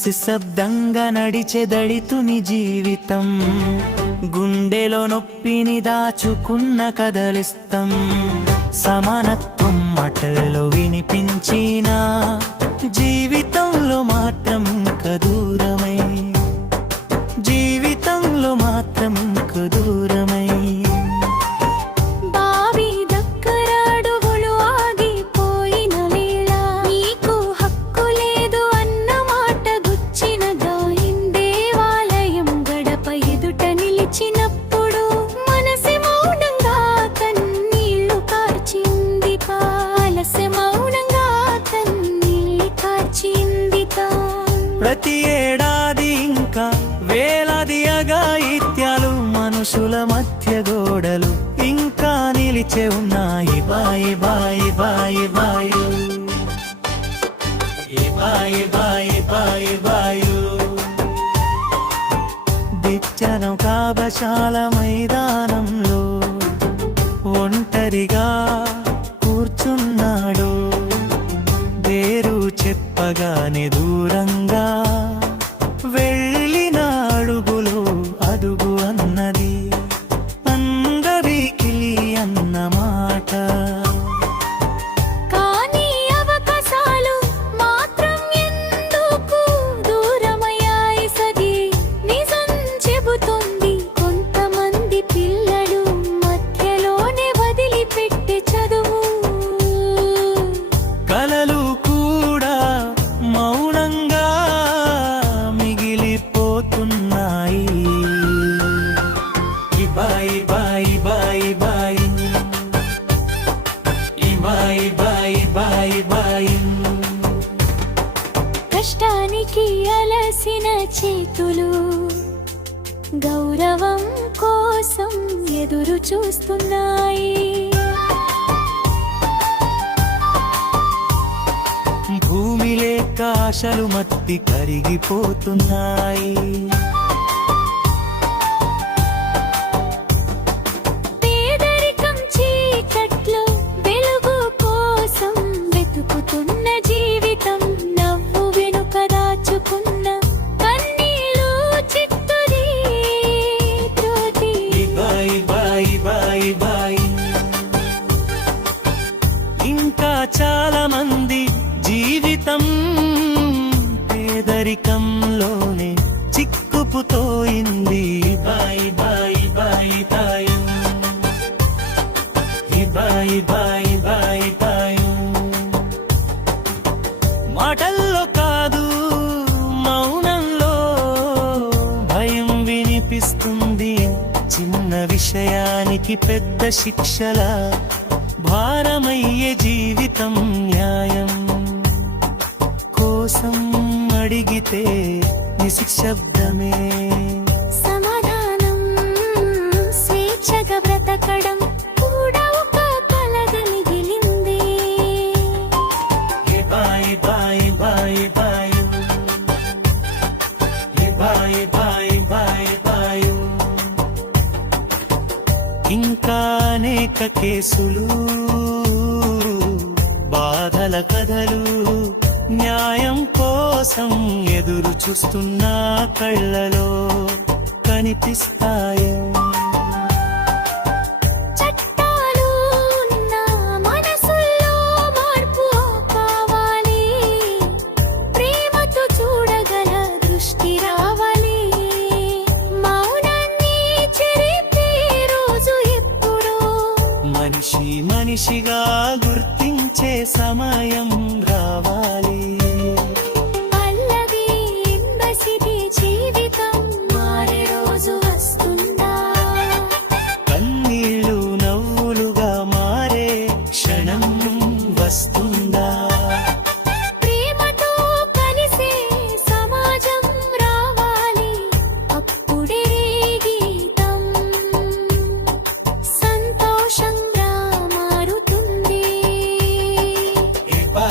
నిశ్శబ్దంగా నడిచే దళితుని జీవితం, గుండెలో నొప్పిని దాచుకున్న కదలిస్తం. సమానత్వం మాటల్లో వినిపించిన జీవితంలో మాత్రం కదూరమై, జీవితంలో మాత్రం కదూరమై. ప్రతి ఏడాది ఇంకా వేలాది అఘాయిత్యాలు, మనుషుల మధ్య గోడలు ఇంకా నిలిచే ఉన్నాయి. బాయి బాయి బాయి బాయు, బాయి బాయి బాయి బాయు. దిచ్చనం కాబశాల మైదానంలో ఒంటరిగా కూర్చున్నాడు, పేరు చెప్పగానే దూరంగా వెళ్ళిన అడుగులో అదుగు అన్నది అందరికీ అన్నమాట. బాయి బాయి బాయి బాయి, బాయి బాయి బాయి బాయి. కష్టానికి అలసిన చేతులు గౌరవం కోసం ఎదురు చూస్తున్నాయి. భూమి లేక ఆశలు మట్టి కరిగిపోతున్నాయి. ఇంకా చాలా మంది జీవితం పేదరికంలోనే చిక్కుకుపోయింది. బాయి బాయి బాయి బాయి, బాయి బాయి బాయి బాయి. మాటల్లో కాదు మౌనంలో భయం వినిపిస్తుంది. చిన్న విషయానికి పెద్ద శిక్షల భారమయ్యే జీవితం న్యాయం కోసం అడిగితే నిశ్శబ్దమే సమాధానం. స్వేచ్ఛగా బ్రతకడం కూడా ఒక కలగా మిగిలింది. బాయి బాయి బాయి బాయి, బాయి బాయి బాయి బాయి. ఇంకా అనేక కేసులు, బాధల కథలు, న్యాయం కోసం ఎదురు చూస్తున్న కళ్ళలో కనిపిస్తాయి. మనిషిగా గుర్తించే సమయం